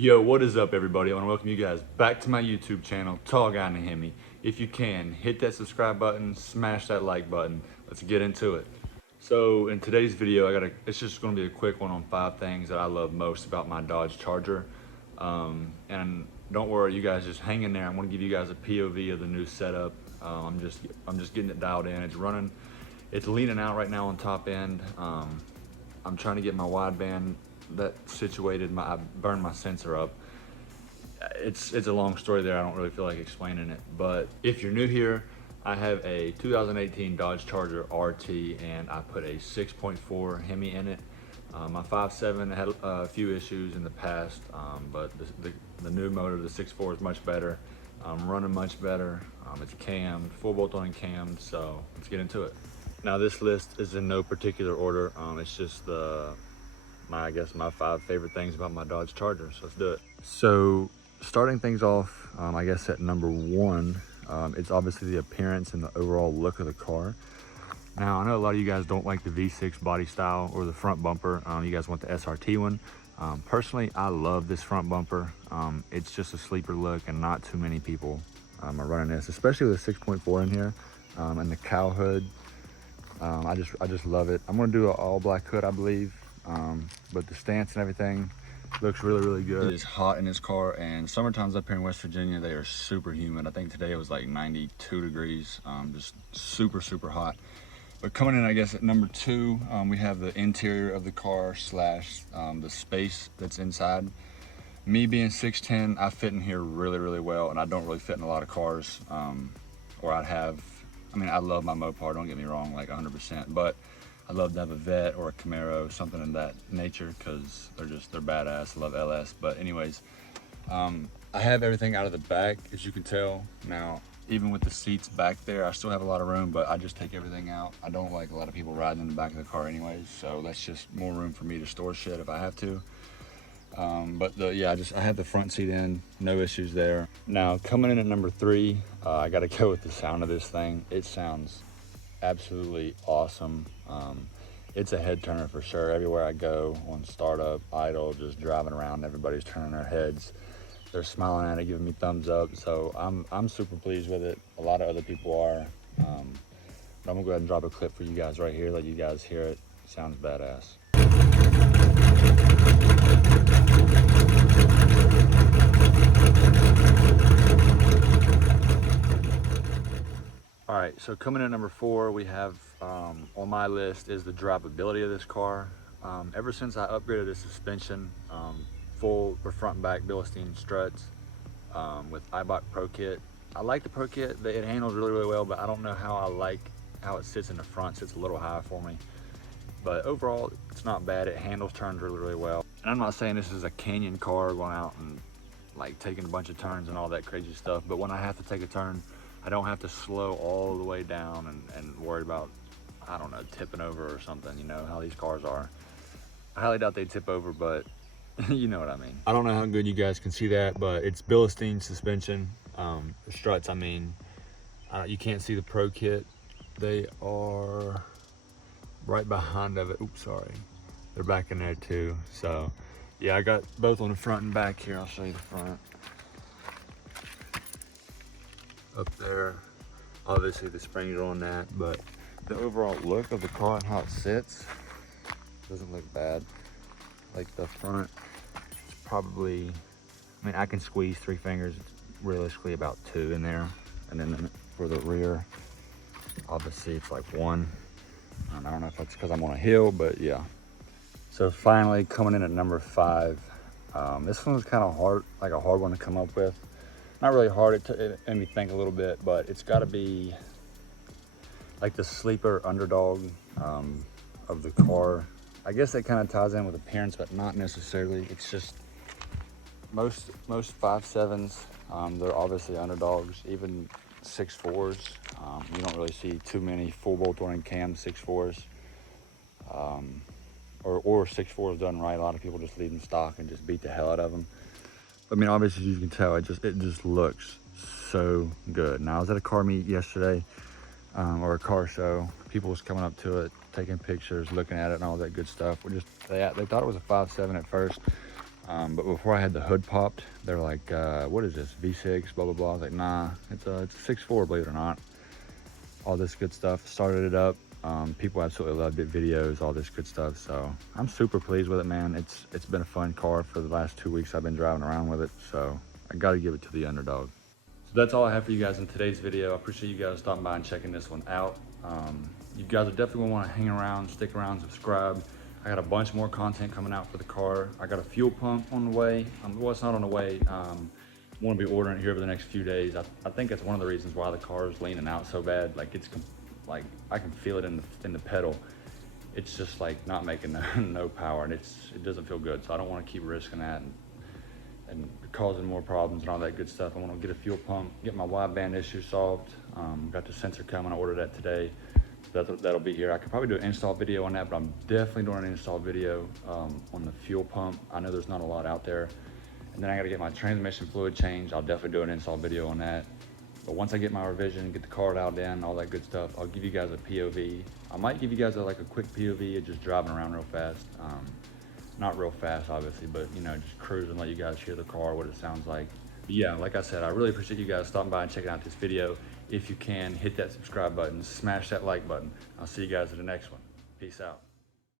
Yo, what is up everybody? I want to welcome you guys back to my YouTube channel, Tall Guy in a Hemi. If you can, hit that subscribe button, smash that like button. Let's get into it. So in today's video, it's just going to be a quick one on 5 things that I love most about my Dodge Charger. And don't worry, you guys, just hang in there. I'm going to give you guys a POV of the new setup. I'm just getting it dialed in. It's running, it's leaning out right now on top end. I'm trying to get my wideband situated. I burned my sensor up. It's a long story there. I don't really feel like explaining it, but if you're new here, I have a 2018 Dodge Charger RT and I put a 6.4 Hemi in it. My 5.7 had a few issues in the past, but the new motor, the 6.4, is much better. Running much better. It's cammed, full bolt on and cammed, so let's get into it. Now this list is in no particular order. It's just my 5 favorite things about my Dodge Charger, so let's do it. So starting things off, I guess at number 1, it's obviously the appearance and the overall look of the car. Now I know a lot of you guys don't like the V6 body style or the front bumper. You guys want the SRT one. Personally, I love this front bumper. It's just a sleeper look and not too many people are running this, especially with a 6.4 in here, and the cow hood. I just love it. I'm gonna do an all black hood, I believe. But the stance and everything looks really good. It is hot in this car, and summertimes up here in West Virginia, they are super humid. I think today it was like 92 degrees, just super hot. But coming in, I guess at number 2, we have the interior of the car slash the space that's inside. Me being 6'10", I fit in here really well, and I don't really fit in a lot of cars, or I love my Mopar, don't get me wrong, like 100%, but I'd love to have a Vet or a Camaro, something in that nature, because they're badass. I love LS. But anyways, I have everything out of the back, as you can tell. Now, even with the seats back there, I still have a lot of room, but I just take everything out. I don't like a lot of people riding in the back of the car anyways, so that's just more room for me to store shit if I have to. I have the front seat in, no issues there. Now, coming in at number 3, I gotta go with the sound of this thing. It sounds absolutely awesome. It's a head turner for sure. Everywhere I go, on startup, idle, just driving around, everybody's turning their heads. They're smiling at it, giving me thumbs up. So I'm super pleased with it. A lot of other people are. But I'm gonna go ahead and drop a clip for you guys right here, let you guys hear it. Sounds badass. All right, so coming in at number 4, we have on my list is the drivability of this car. Ever since I upgraded the suspension, full front and back Bilstein struts with Eibach Pro Kit. I like the Pro Kit. It handles really well, but I don't know how it sits in the front. It's a little high for me. But overall, it's not bad. It handles turns really well. And I'm not saying this is a canyon car going out and like taking a bunch of turns and all that crazy stuff, but when I have to take a turn, I don't have to slow all the way down and worry about, I don't know, tipping over or something. You know how these cars are. I highly doubt they tip over, but you know what I mean. I don't know how good you guys can see that, but it's Bilstein suspension. The struts, you can't see the Pro Kit. They are right behind of it. Oops, sorry. They're back in there too. So yeah, I got both on the front and back here. I'll show you the front. Up there, obviously the springs are on that, but the overall look of the car and how it sits doesn't look bad. Like the front, it's probably, I can squeeze 3 fingers. It's realistically about 2 in there, and then for the rear, obviously it's like 1. I don't know if that's because I'm on a hill, but yeah. So finally, coming in at number 5, this one was kind of hard, like a hard one to come up with. Not really hard, it made me think a little bit, but it's got to be like the sleeper underdog of the car. I guess that kind of ties in with appearance, but not necessarily. It's just most 5.7s, they're obviously underdogs. Even 6.4s, you don't really see too many full bolt on and cam 6.4s, or 6.4s done right. A lot of people just leave them stock and just beat the hell out of them. Obviously, as you can tell, it just looks so good. Now, I was at a car meet yesterday, or a car show. People was coming up to it, taking pictures, looking at it, and all that good stuff. They thought it was a 5.7 at first. But before I had the hood popped, they're like, what is this, V6, blah, blah, blah. I was like, nah, it's a 6.4, believe it or not. All this good stuff, started it up. People absolutely loved it, videos, all this good stuff. So I'm super pleased with it, man. It's been a fun car for the last 2 weeks I've been driving around with it. So I gotta give it to the underdog. So that's all I have for you guys in today's video. I appreciate you guys stopping by and checking this one out. You guys are definitely gonna wanna hang around, stick around, subscribe. I got a bunch more content coming out for the car. I got a fuel pump on the way. Well, it's not on the way. I'm gonna be ordering it here over the next few days. I think that's one of the reasons why the car is leaning out so bad. Like like I can feel it in the pedal. It's just like not making no power, and it doesn't feel good. So I don't want to keep risking that and causing more problems and all that good stuff. I want to get a fuel pump, get my wideband issue solved. Got the sensor coming. I ordered that today. That'll be here. I could probably do an install video on that, but I'm definitely doing an install video on the fuel pump. I know there's not a lot out there. And then I got to get my transmission fluid changed. I'll definitely do an install video on that. But once I get my revision, get the car dialed in, all that good stuff, I'll give you guys a POV. I might give you guys like a quick POV of just driving around real fast. Not real fast, obviously, but you know, just cruising, let you guys hear the car, what it sounds like. But yeah, like I said, I really appreciate you guys stopping by and checking out this video. If you can, hit that subscribe button, smash that like button. I'll see you guys in the next one. Peace out.